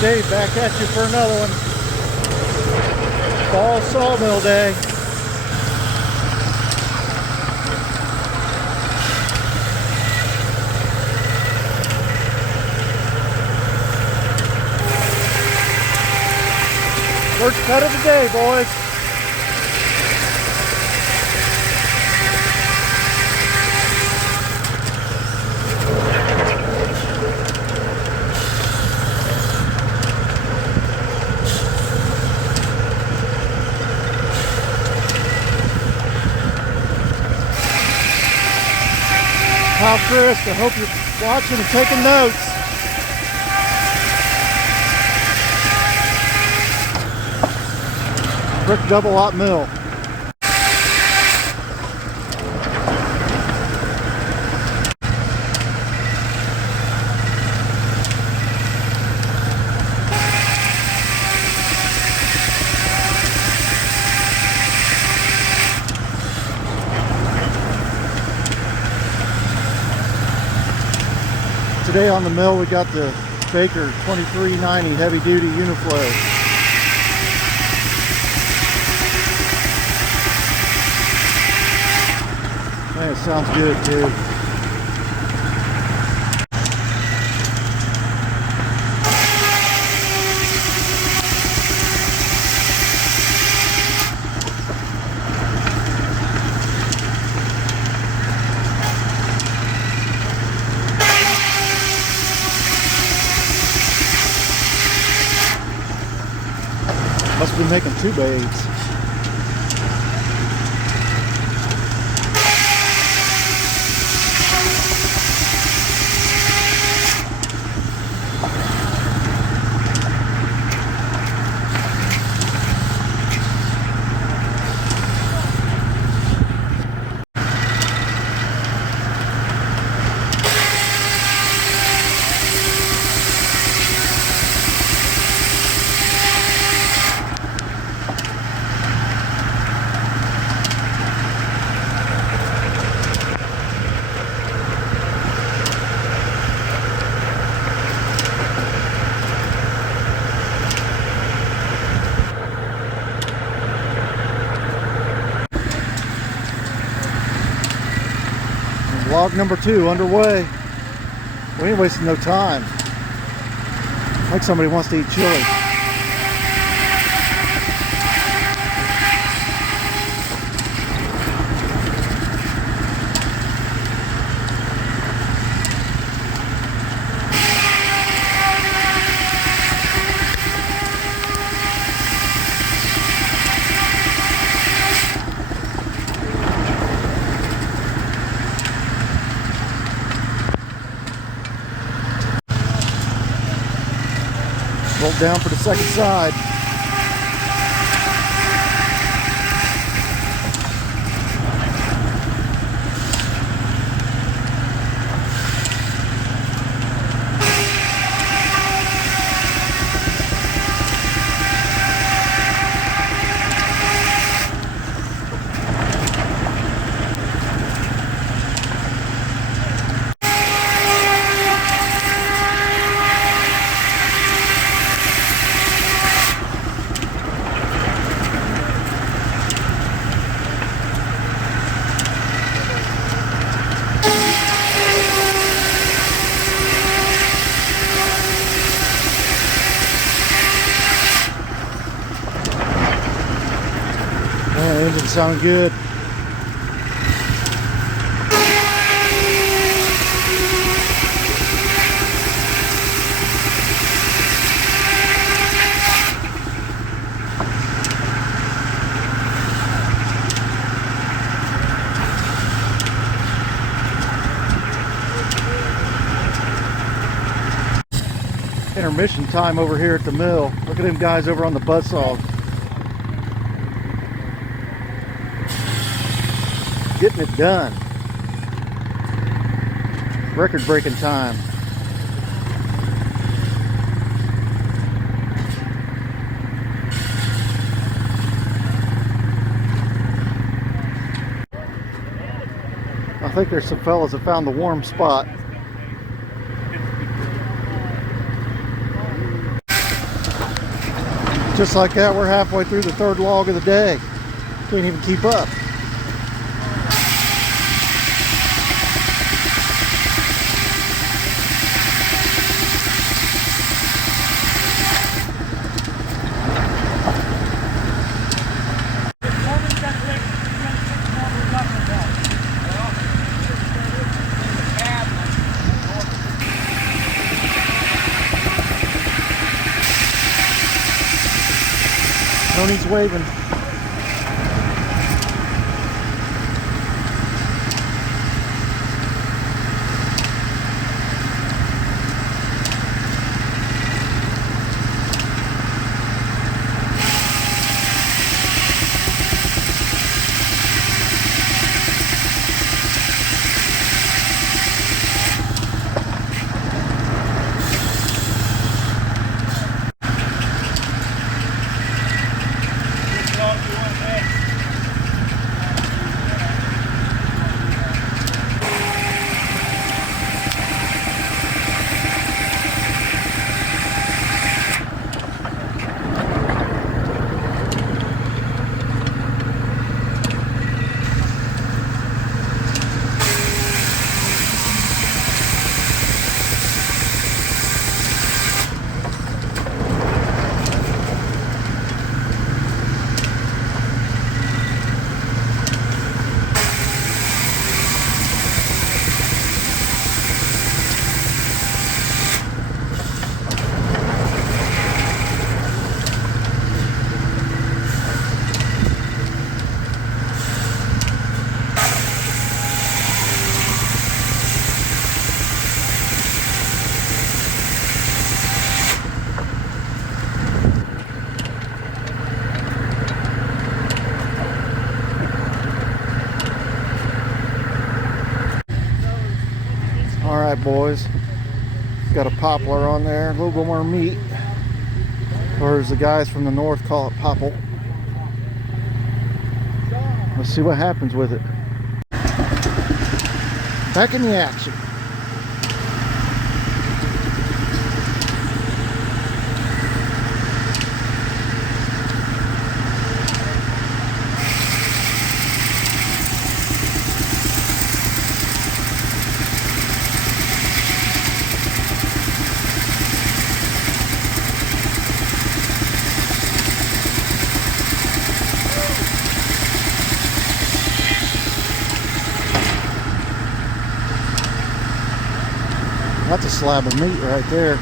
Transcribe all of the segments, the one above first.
Dave back at you for another one. Fall sawmill day. First cut of the day, boys. Hi, Chris. I hope you're watching and taking notes. Brick double lot mill. Today on the mill we got the Baker 2390 heavy duty Uniflow. Man, it sounds good too. Must be making two blades. Vlog number 2 underway. We ain't wasting no time. Like somebody wants to eat chili. Bolt down for the second side. Engine sound good. Intermission time over here at the mill. Look at them guys over on the buzzsaw. Getting it done. Record-breaking time. I think there's some fellas that found the warm spot. Just like that, we're halfway through the third log of the day. Can't even keep up. Tony's waving. All right, boys. Got a poplar on there, a little bit more meat. Or as the guys from the north call it, popple. Let's see what happens with it. Back in the action. That's a slab of meat right there.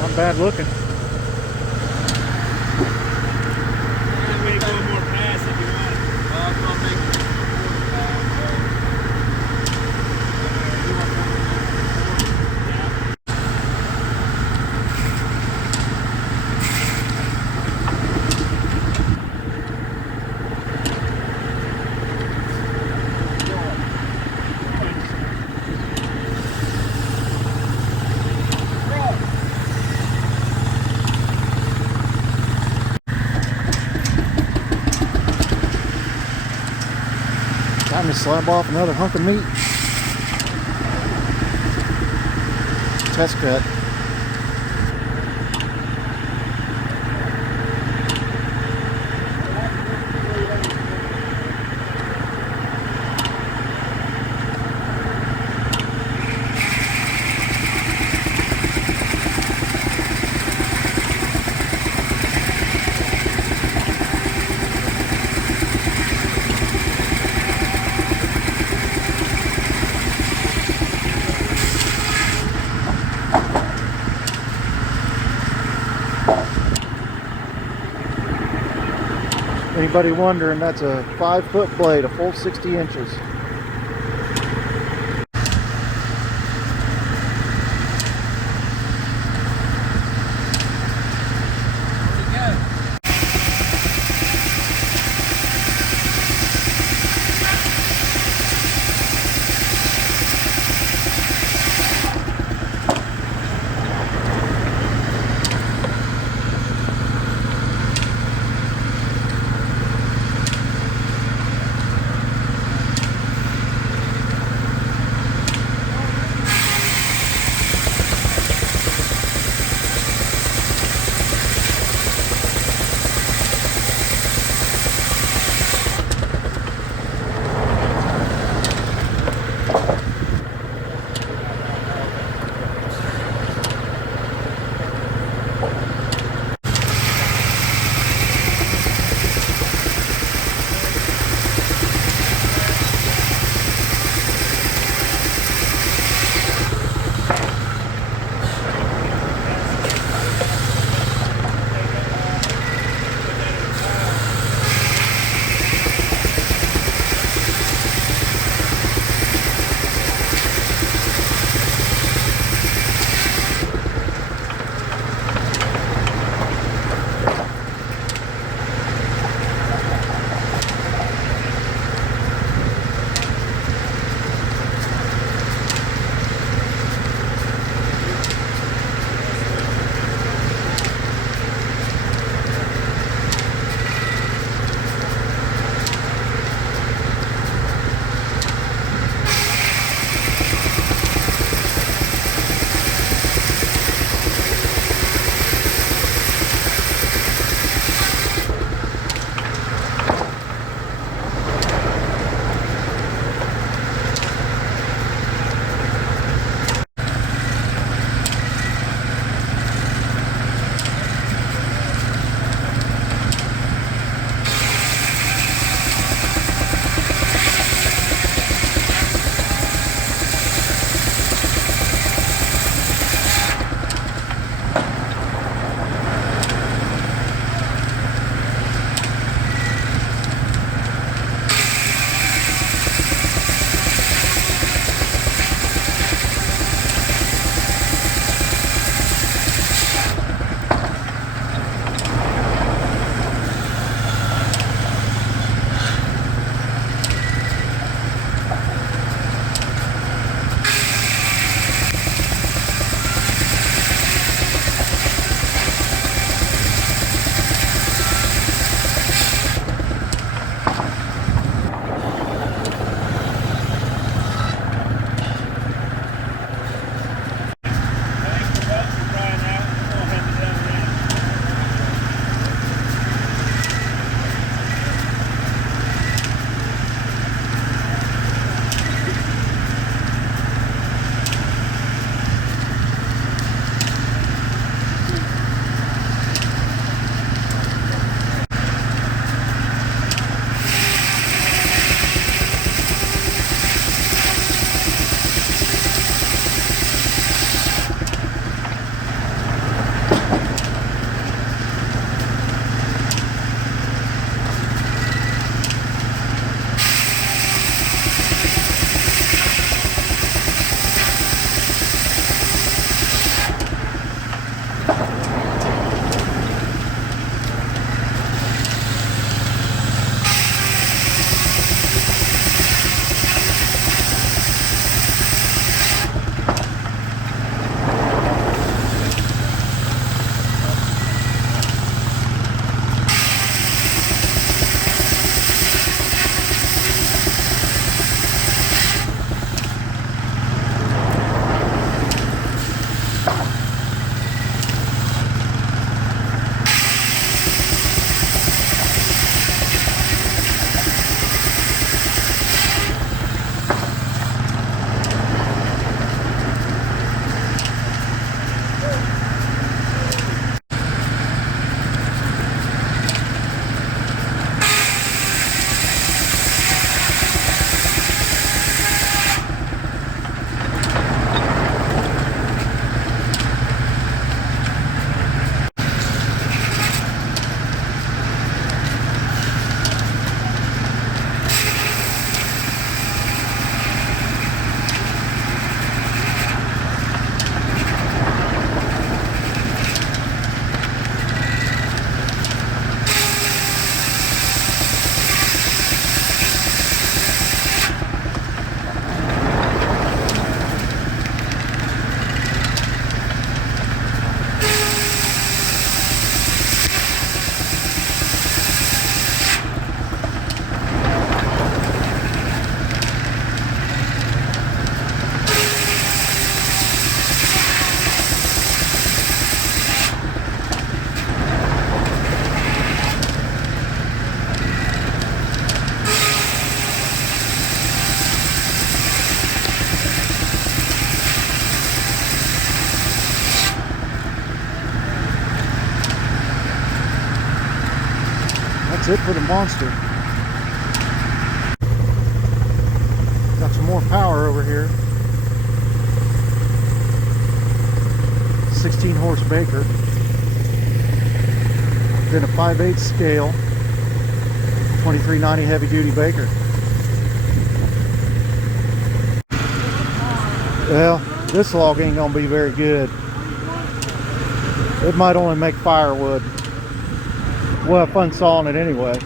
Not bad looking. Time to slab off another hunk of meat. Test cut. Anybody wondering, that's a 5-foot blade, a full 60 inches. That's it for the Monster. Got some more power over here. 16 horse Baker. Then a 5/8 scale. 2390 heavy duty Baker. Well, this log ain't gonna be very good. It might only make firewood. We'll have fun sawing it anyway.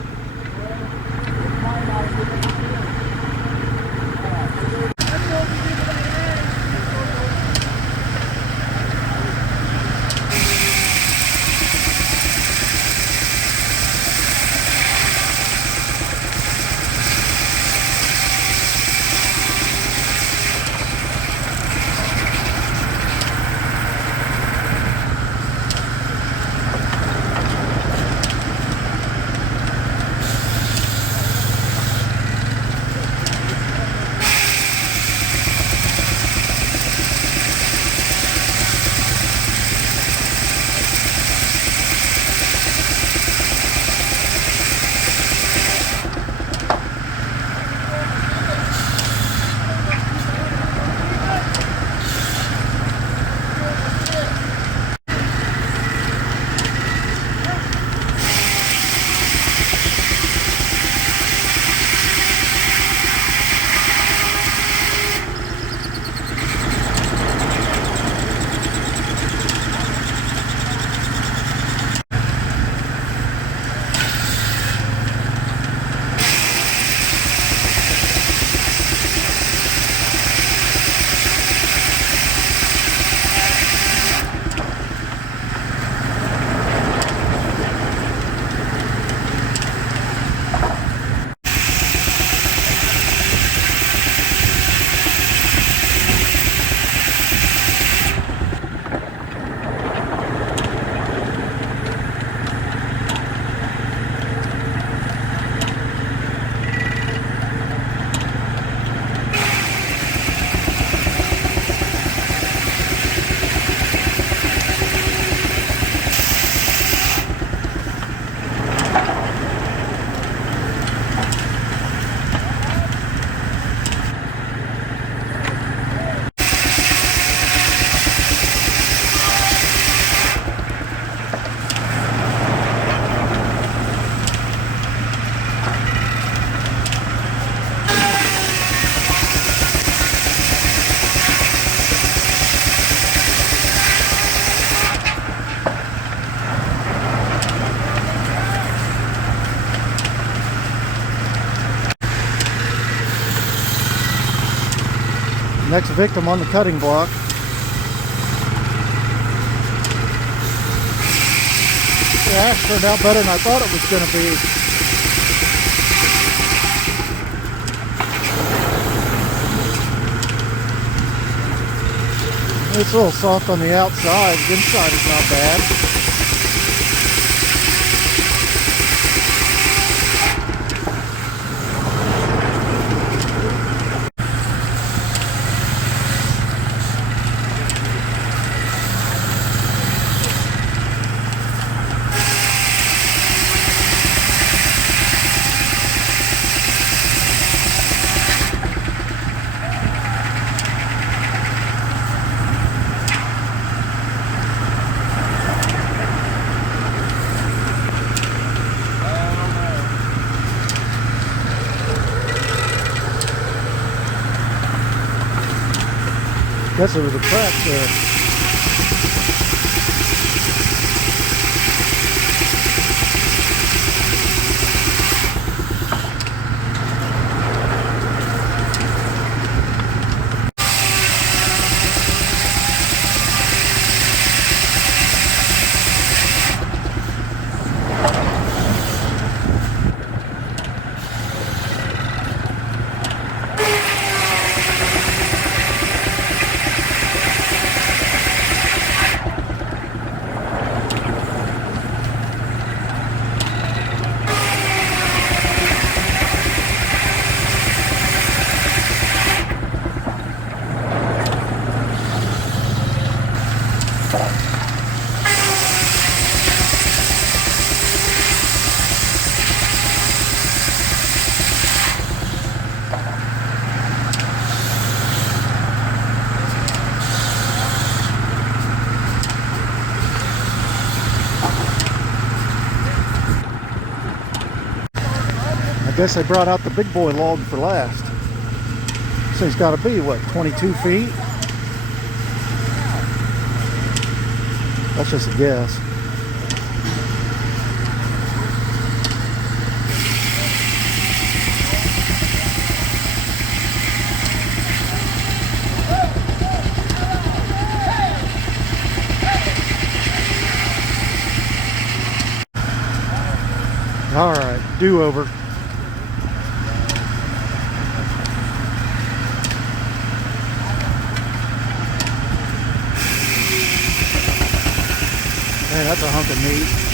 Next victim on the cutting block. The ash turned out better than I thought it was going to be. It's a little soft on the outside. The inside is not bad. Guess it was a crack there. Guess they brought out the big boy log for last. So he's got to be, what, 22 feet? That's just a guess. All right, do-over. Man, that's a hunk of meat.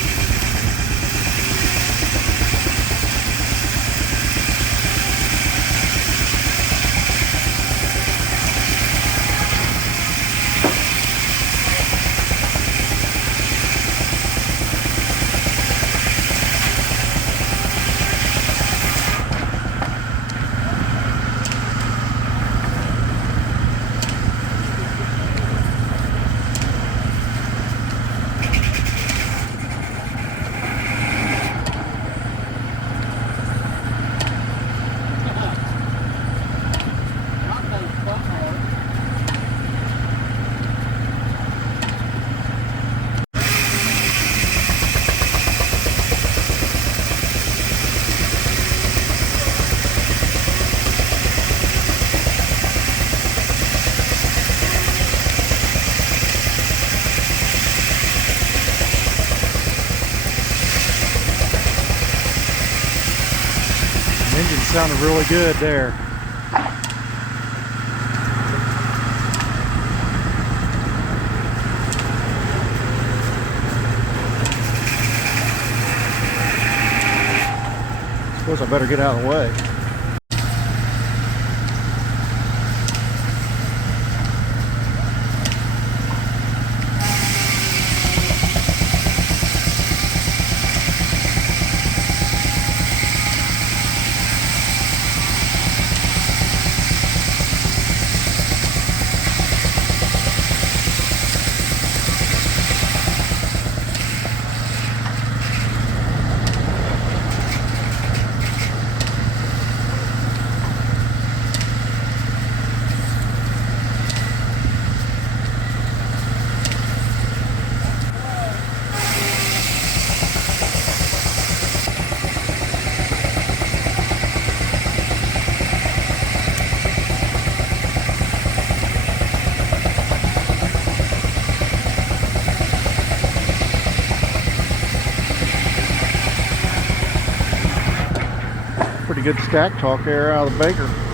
Engine sounded really good there. Suppose I better get out of the way. Pretty good stack talk there out of the Baker.